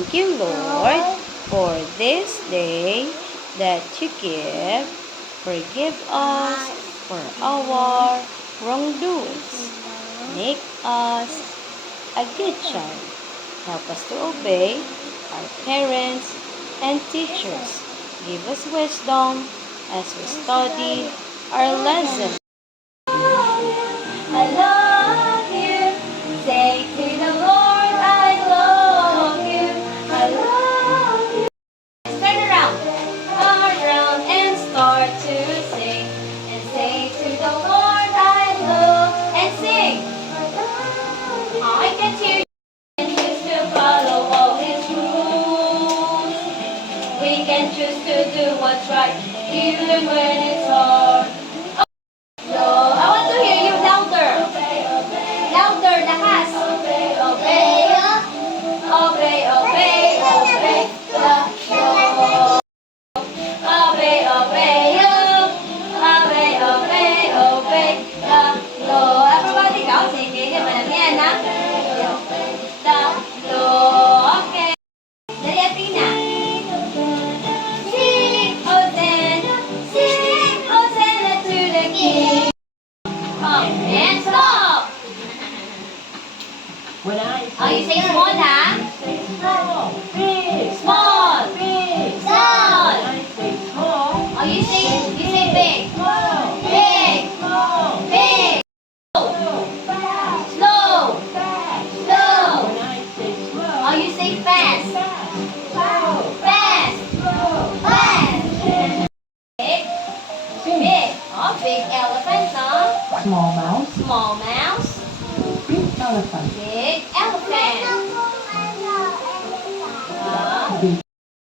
Thank you, Lord, for this day that you give. Forgive us for our wrongdoings. Make us a good child. Help us to obey our parents and teachers. Give us wisdom as we study our lesson. I love you. Say to the Lord, I love you. I love you. Turn around. Turn around and start to sing. And say to the Lord, I love. And sing. I can hear you. And choose to follow all His rules. We can choose to do what's right, even when it's hard. So, I want to hear you louder. Louder, lakas. Obey, obey, obey, obey, obey the Lord. Obey, obey, obey, obey, obey the Lord. Everybody go, sige, naman ang yan, ha? The Lord. Okay. Dali, Athena. Sing, Hosanna to the King. And stop! When I Oh, you say small, ha? say small, big, Small. big. Small. When I say small, Oh, you say big. small, Big. small, Big. slow, fast, Slow. fast. Slow. When I say slow, Oh, you say fast. fast, slow, Fast. slow. Fast. Big. Big. Oh, big elephant, huh? Small mouse, Small mouse. big elephant. Big elephant. Big,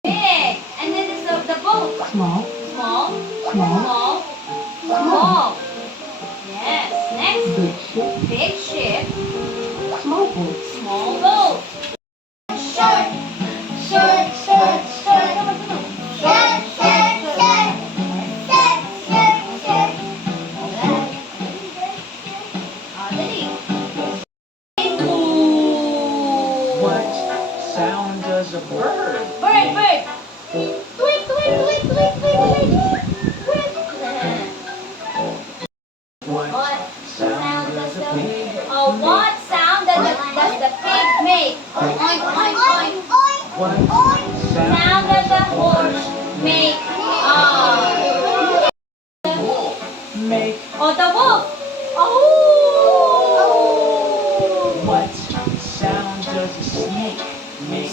Big. And then there's the boat. small, Small. small, Small. Small. Yes. Next. big ship, Big ship. small boat. Small boat. Short. Short, short, short. Short, short, short. Short, short, short. Dali. What sound does a bird? Bird, bird. Tweet, tweet, tweet, tweet, tweet, tweet. What sound does a pig? Oh, what sound does the pig make? Oink, oink, oink. What Sound does the horse make? make? Oh, the wolf. Oh. What sound does a snake make?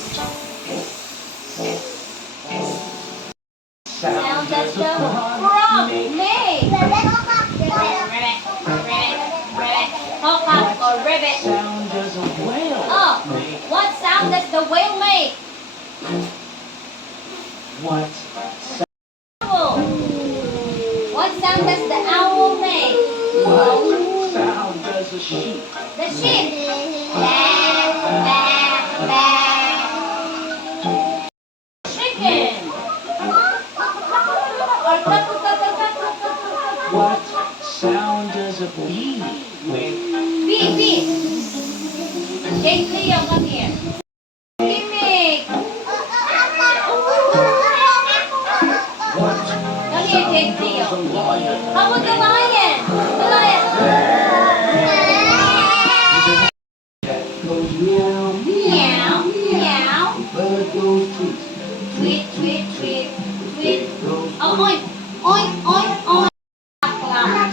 Sound does the frog frog make? make? Rabbit, rabbit, rabbit. Hawk or rabbit. Sound does a whale Oh, make? what sound does the whale make? What Owl. What sound does the owl make? what sound does a sheep? The sheep. Baa, baa, baa. Chicken. Or What sound does a bee make? bee, bee. Jake Leo, come here. Bee make. What Come here, Jake Leo. does a lion? How about the lion? The lion. That goes meow, Meow, meow. bird goes tweet, Tweet, tweet, tweet, tweet. goes Oh, oink, oink, oink, oink.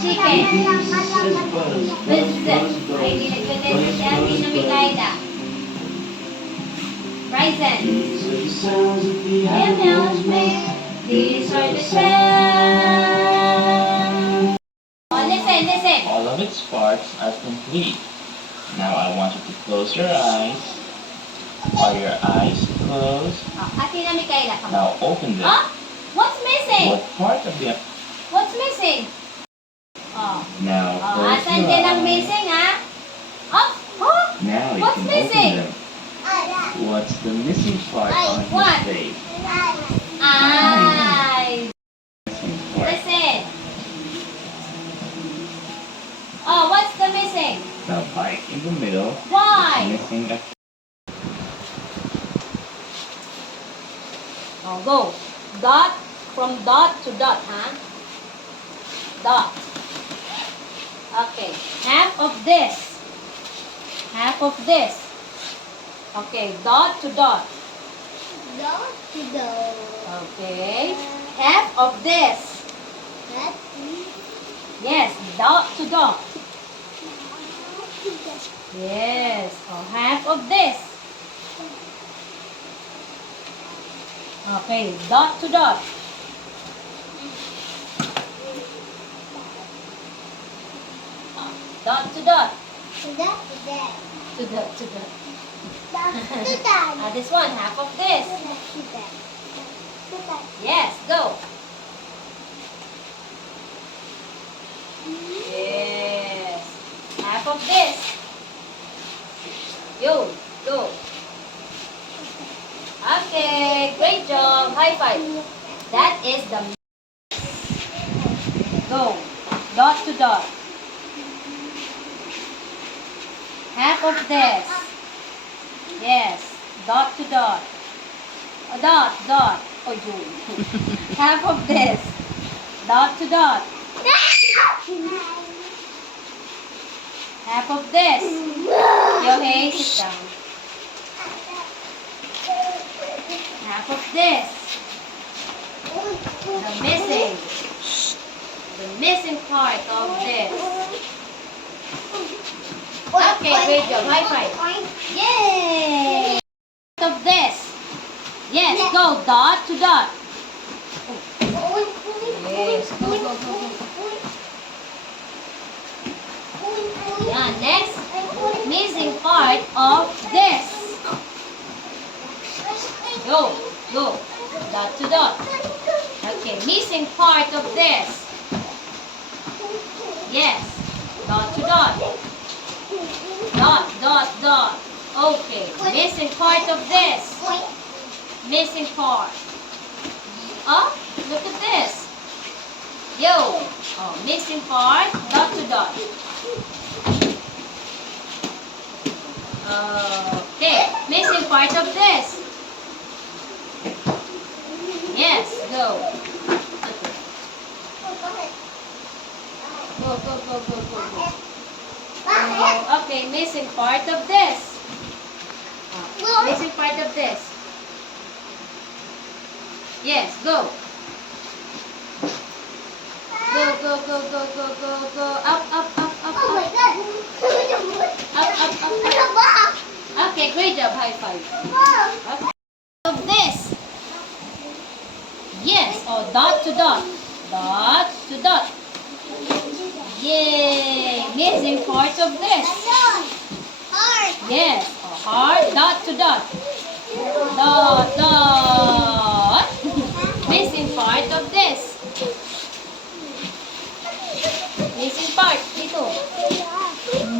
Chicken. says buzz, Buzz. buzz, Ay, nilagyan si Ate na Mikaela. Ryzen. These are the sounds that the Animals animals make. make. These are the sounds. Oh, listen, listen. All of its parts are complete. Now I want you to close your eyes. Are your eyes closed? Oh, Ate na Mikaela, come on. Now open them. Huh? What's missing? What part of the... What's missing? Oh. Now Oh, close asan your din ang eyes. missing, ha? Oh, oh. Now you What's can missing? open them. What's the missing part on what? his face? Eyes. Missing part. Listen. Oh, what's the missing? The bite in the middle. Why? Missing a... Now go. Dot. From dot to dot, huh? Dot. Okay. Half of this. Half of this. Okay. Dot to dot. Dot to dot. Okay. Half of this. That Yes. Dot to dot. to dot. Yes. Oh, half of this. Okay. Dot to dot. Dot to dot. To that to that. To dot to dot. Dot to that. This one. Half of this. To that. To that. Yes. Go. Yes. Half of this. Yo. Go. Okay. Great job. High five. That is the go. Dot to dot. Half of this. Yes. Dot to dot. Dot. Dot. Oh, you. Half of this. Dot to dot. Half of this. Yohei, sit down. Half of this. The missing part of this. Okay, great job. High five. Yay! Of this. Yes, go dot to dot. Yes, go, go, go, go. Yeah, next, missing part of this. Go, go, dot to dot. Okay, missing part of this. Yes, dot to dot. Dot, dot, dot. Okay, missing part of this. Missing part. Oh, look at this. Yo, oh, missing part, dot to dot. Okay, missing part of this. Yes, go. Go, go, go, go, go, go. Okay, missing part of this. Missing part of this. Yes, go. Go, go, go, go, go, go, go. Up, up, up, up, Oh my up. god! Up, up, up, up. Okay, great job. High five. Okay. Of this. Yes, oh, dot to dot. Dot to dot. Yay! Missing part of this. Heart. Yes, a heart, dot to dot. Dot, dot. Missing part of this. Missing part, dito.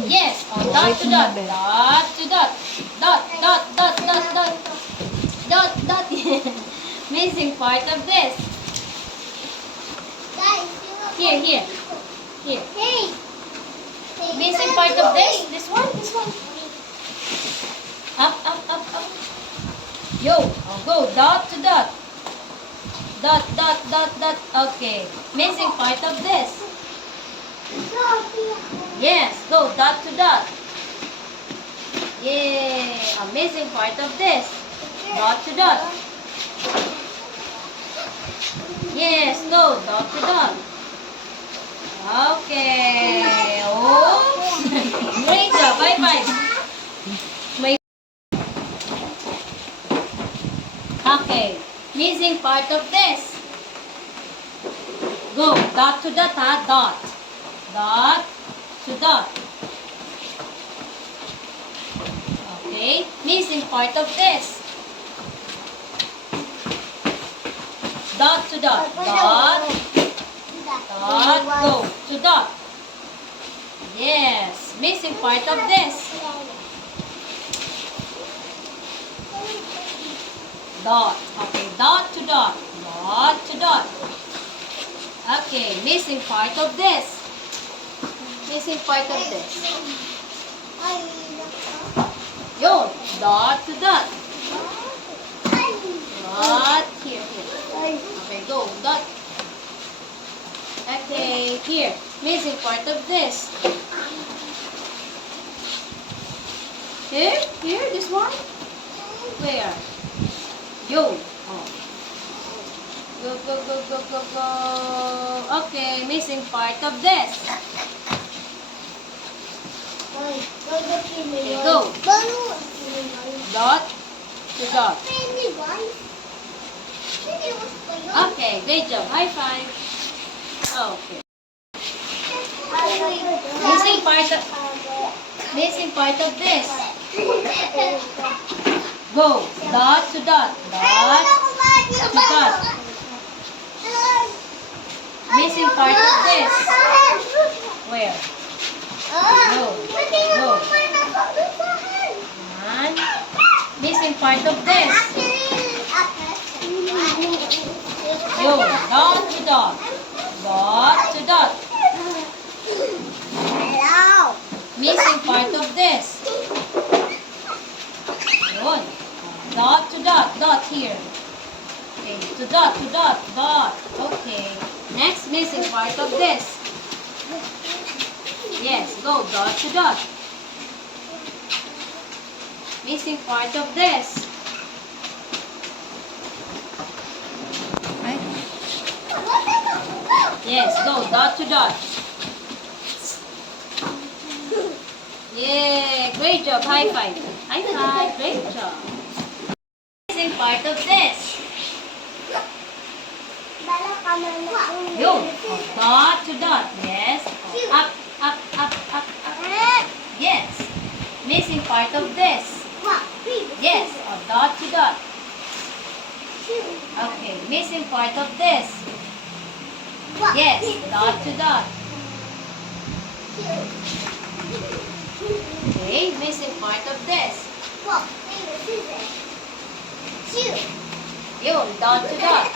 Yes, oh, dot to dot. Dot to dot. Dot, dot, dot, dot, dot. Dot, dot. Missing part of this. Guys, Here, here. Here. Hey. Missing part of this. This one, this one. Up, up, up, up. Yo, oh, go dot to dot. Dot, dot, dot, dot. Okay. Missing part of this. Yes, go dot to dot. Yay. A missing part of this. Dot to dot. Yes, go dot to dot. Okay. Oops. Great job. Bye bye. Okay. Missing part of this. Go. Dot to dot, ha? Dot. Dot to dot. Okay. Missing part of this. Dot to dot. Dot. Dot. Go. To dot. Yes. Missing part of this. Dot. Okay. Dot to dot. Dot to dot. Okay. Missing part of this. Missing part of this. Yo. Dot to dot. Dot here. Here, missing part of this. Here, this one. Where? Yo. Oh. Go. Okay, missing part of this. Okay, go. Dot to dot. Okay, great job. High five. Okay. Missing part of this. Go. Dot to dot. Dot to dot. Missing part of this. Where? One. Missing part of this. Yo. Dot to dot. Dot to dot. Missing part of this. Yun. Dot to dot. Dot here. Okay. To dot. Dot. Okay. Next, missing part of this. Yes. Go. Dot to dot. Missing part of this. Right? Yes. Go. Dot to dot. Yay! Great job. High five. High five. Great job. Missing part of this. Yo. Dot to dot. Yes. Up. Yes. Missing part of this. Yes. Dot to dot. Okay. Missing part of this. Yes. Dot to dot. Okay. Missing part of this. Yo. Dot to dot.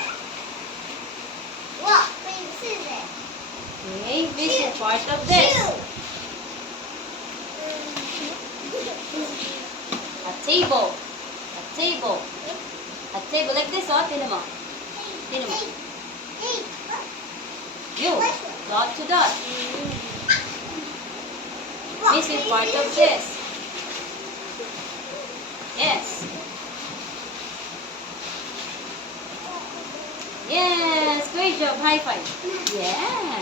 Okay. Missing part of this. A table. A table like this, oh. Tinan mo. Yo. Dot to dot. Missing part of this. Yes. Yes. Great job. High five. Yeah.